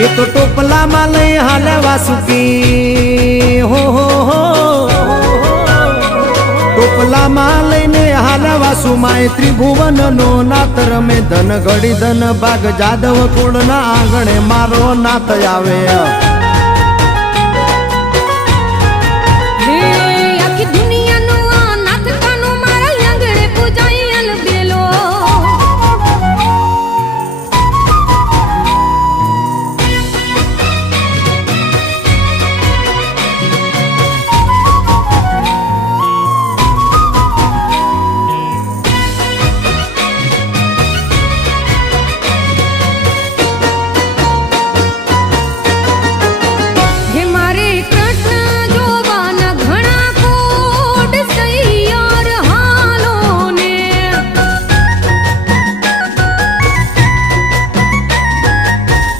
એ તો ટોપલામાં લઈ હાલે વાસુકી હો ટોપલામાં લઈને હાલે વાસુ માય ત્રિભુવન નો નાત રમે ધન ઘડી ધન ભાગ જાદવ કુળના આંગણે મારો નાત આવે